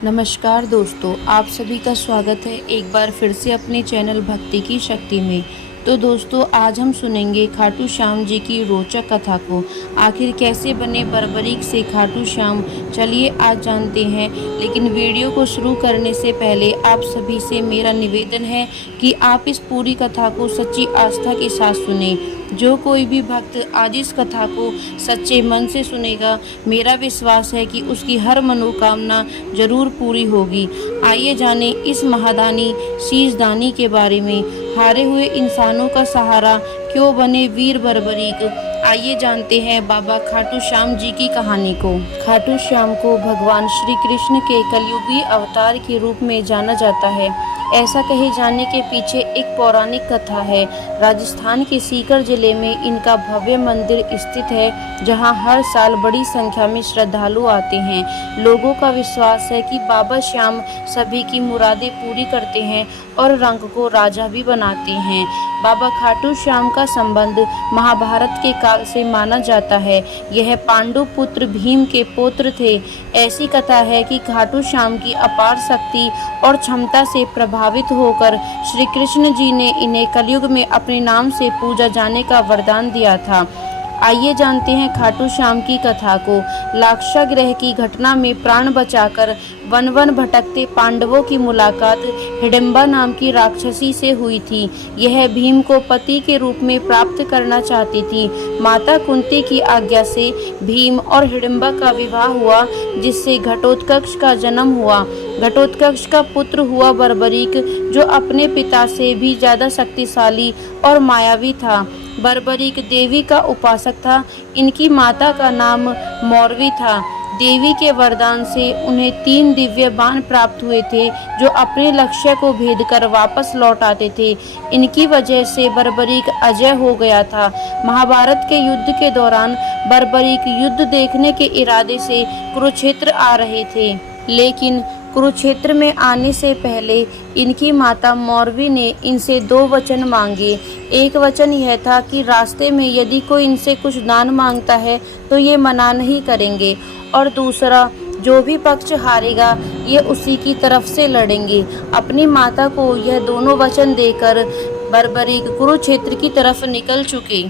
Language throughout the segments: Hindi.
नमस्कार दोस्तों, आप सभी का स्वागत है एक बार फिर से अपने चैनल भक्ति की शक्ति में। तो दोस्तों, आज हम सुनेंगे खाटू श्याम जी की रोचक कथा को। आखिर कैसे बने बर्बरीक से खाटू श्याम, चलिए आज जानते हैं। लेकिन वीडियो को शुरू करने से पहले आप सभी से मेरा निवेदन है कि आप इस पूरी कथा को सच्ची आस्था के साथ सुने। जो कोई भी भक्त आज इस कथा को सच्चे मन से सुनेगा, मेरा विश्वास है कि उसकी हर मनोकामना जरूर पूरी होगी। आइए जाने इस महादानी शीशदानी के बारे में। हारे हुए इंसानों का सहारा क्यों बने वीर बर्बरीक। आइए जानते हैं बाबा खाटू श्याम जी की कहानी को। खाटू श्याम को भगवान श्री कृष्ण के कलयुगी अवतार के रूप में जाना जाता है। ऐसा कहे जाने के पीछे एक पौराणिक कथा है। राजस्थान के सीकर जिले में इनका भव्य मंदिर स्थित है, जहां हर साल बड़ी संख्या में श्रद्धालु आते हैं। लोगों का विश्वास है कि बाबा श्याम सभी की मुरादें पूरी करते हैं और रंग को राजा भी बनाते हैं। बाबा खाटू श्याम का संबंध महाभारत के काल से माना जाता है। यह पांडु पुत्र भीम के पुत्र थे। ऐसी कथा है कि खाटू श्याम की अपार शक्ति और क्षमता से प्रभावित होकर श्री कृष्ण जी ने इन्हें कलयुग में अपने नाम से पूजा जाने का वरदान दिया था। आइए जानते हैं खाटू श्याम की कथा को। लाक्षागृह की घटना में प्राण बचाकर वन वन भटकते पांडवों की मुलाकात हिडिंबा नाम की राक्षसी से हुई थी। यह भीम को पति के रूप में प्राप्त करना चाहती थी। माता कुंती की आज्ञा से भीम और हिडिंबा का विवाह हुआ, जिससे घटोत्कच का जन्म हुआ। घटोत्कच का पुत्र हुआ बर्बरीक, जो अपने पिता से भी ज्यादा शक्तिशाली और मायावी था। बर्बरीक देवी का उपासक था। इनकी माता का नाम मौरवी था। देवी के वरदान से उन्हें 3 दिव्य बाण प्राप्त हुए थे, जो अपने लक्ष्य को भेद कर वापस लौट आते थे। इनकी वजह से बर्बरीक अजय हो गया था। महाभारत के युद्ध के दौरान बर्बरीक युद्ध देखने के इरादे से कुरुक्षेत्र आ रहे थे, लेकिन कुरुक्षेत्र में आने से पहले इनकी माता मौरवी ने इनसे 2 वचन मांगे। एक वचन यह था कि रास्ते में यदि कोई इनसे कुछ दान मांगता है तो ये मना नहीं करेंगे, और दूसरा, जो भी पक्ष हारेगा ये उसी की तरफ से लड़ेंगे। अपनी माता को यह दोनों वचन देकर बर्बरीक कुरुक्षेत्र की तरफ निकल चुके।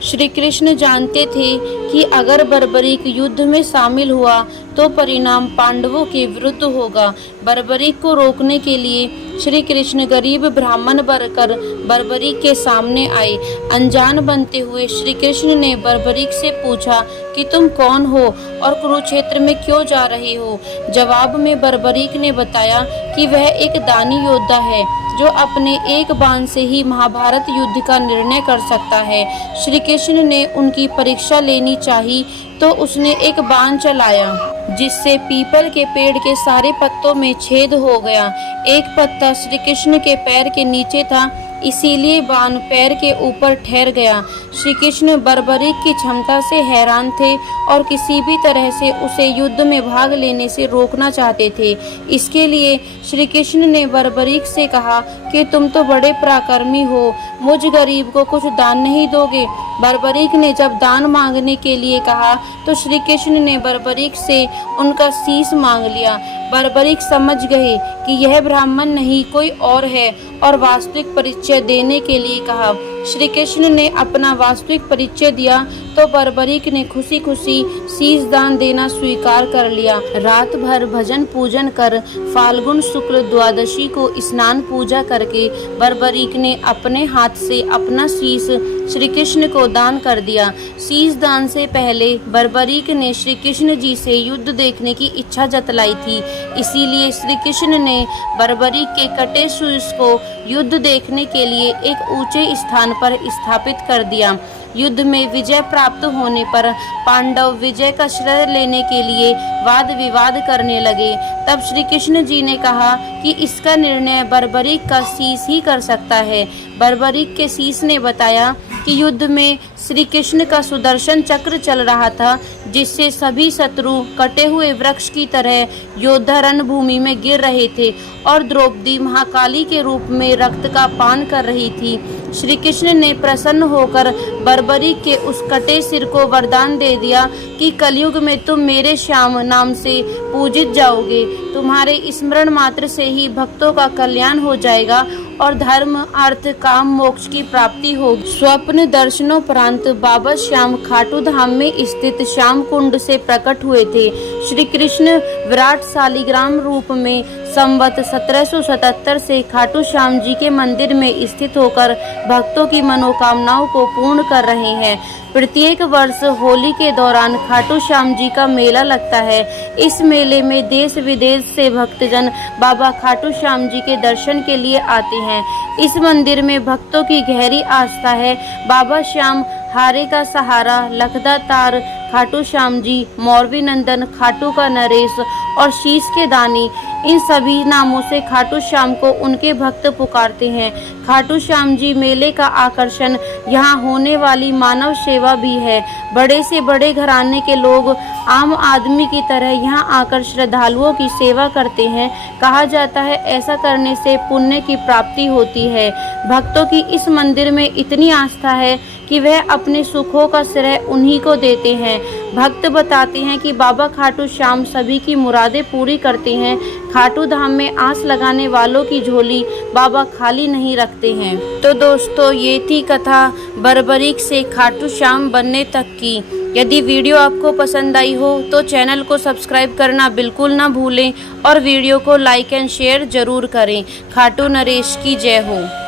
श्री कृष्ण जानते थे कि अगर बर्बरीक युद्ध में शामिल हुआ तो परिणाम पांडवों के विरुद्ध होगा। बर्बरीक को रोकने के लिए श्री कृष्ण गरीब ब्राह्मण बनकर बर्बरीक के सामने आए। अनजान बनते हुए श्री कृष्ण ने बर्बरीक से पूछा कि तुम कौन हो और कुरुक्षेत्र में क्यों जा रहे हो। जवाब में बर्बरीक ने बताया कि वह एक दानी योद्धा है, जो अपने एक बाण से ही महाभारत युद्ध का निर्णय कर सकता है। श्री कृष्ण ने उनकी परीक्षा लेनी चाही तो उसने एक बाण चलाया, जिससे पीपल के पेड़ के सारे पत्तों में छेद हो गया। एक पत्ता श्री कृष्ण के पैर के नीचे था, इसीलिए बाण पैर के ऊपर ठहर गया। श्री कृष्ण बर्बरीक की क्षमता से हैरान थे और किसी भी तरह से उसे युद्ध में भाग लेने से रोकना चाहते थे। इसके लिए श्री कृष्ण ने बर्बरीक से कहा कि तुम तो बड़े पराक्रमी हो, मुझ गरीब को कुछ दान नहीं दोगे। बर्बरीक ने जब दान मांगने के लिए कहा तो श्री कृष्ण ने बर्बरीक से उनका शीश मांग लिया। बर्बरीक समझ गए कि यह ब्राह्मण नहीं कोई और है और वास्तविक परिचय देने के लिए कहा। श्री कृष्ण ने अपना वास्तविक परिचय दिया तो बर्बरीक ने खुशी खुशी शीश दान देना स्वीकार कर लिया। रात भर भजन पूजन कर फाल्गुन शुक्ल द्वादशी को स्नान पूजा करके बर्बरीक ने अपने हाथ से अपना शीश श्री कृष्ण को दान कर दिया। शीश दान से पहले बर्बरीक ने श्री कृष्ण जी से युद्ध देखने की इच्छा जतलाई थी, इसीलिए श्री कृष्ण ने बर्बरीक के कटे शीश को युद्ध देखने के लिए एक ऊंचे स्थान पर स्थापित कर दिया। युद्ध में विजय प्राप्त होने पर पांडव विजय का श्रेय लेने के लिए वाद विवाद करने लगे। तब श्री कृष्ण जी ने कहा कि इसका निर्णय बर्बरीक का शीश ही कर सकता है। बर्बरीक के शीश ने बताया कि युद्ध में श्री कृष्ण का सुदर्शन चक्र चल रहा था, जिससे सभी शत्रु कटे हुए वृक्ष की तरह योद्धा रणभूमि में गिर रहे थे और द्रौपदी महाकाली के रूप में रक्त का पान कर रही थी। श्री कृष्ण ने प्रसन्न होकर बर्बरीक के उस कटे सिर को वरदान दे दिया कि कलयुग में तुम मेरे श्याम नाम से पूजित जाओगे। तुम्हारे स्मरण मात्र से ही भक्तों का कल्याण हो जाएगा और धर्म, अर्थ, काम, मोक्ष की प्राप्ति होगी। स्वप्न दर्शनोपरांत बाबा श्याम खाटू धाम में स्थित श्याम कुंड से प्रकट हुए थे। श्री कृष्ण विराट शालिग्राम रूप में संवत 1777 से खाटू श्याम जी के मंदिर में स्थित होकर भक्तों की मनोकामनाओं को पूर्ण कर रहे हैं। प्रत्येक वर्ष होली के दौरान खाटू श्याम जी का मेला लगता है। इस मेले में देश विदेश से भक्तजन बाबा खाटू श्याम जी के दर्शन के लिए आते हैं। इस मंदिर में भक्तों की गहरी आस्था है। बाबा श्याम, हारे का सहारा, लखदा तार खाटू श्याम जी, मौरवी नंदन, खाटू का नरेश और शीश के दानी, इन सभी नामों से खाटू श्याम को उनके भक्त पुकारते हैं। खाटू श्याम जी मेले का आकर्षण यहाँ होने वाली मानव सेवा भी है। बड़े से बड़े घराने के लोग आम आदमी की तरह यहाँ आकर श्रद्धालुओं की सेवा करते हैं। कहा जाता है ऐसा करने से पुण्य की प्राप्ति होती है। भक्तों की इस मंदिर में इतनी आस्था है कि वह अपने सुखों का श्रेय उन्हीं को देते हैं। भक्त बताते हैं कि बाबा खाटू श्याम सभी की मुरादें पूरी करते हैं। खाटू धाम में आस लगाने वालों की झोली बाबा खाली नहीं रखते हैं। तो दोस्तों, ये थी कथा बर्बरीक से खाटू श्याम बनने तक की। यदि वीडियो आपको पसंद आई हो तो चैनल को सब्सक्राइब करना बिल्कुल ना भूलें और वीडियो को लाइक एंड शेयर जरूर करें। खाटू नरेश की जय हो।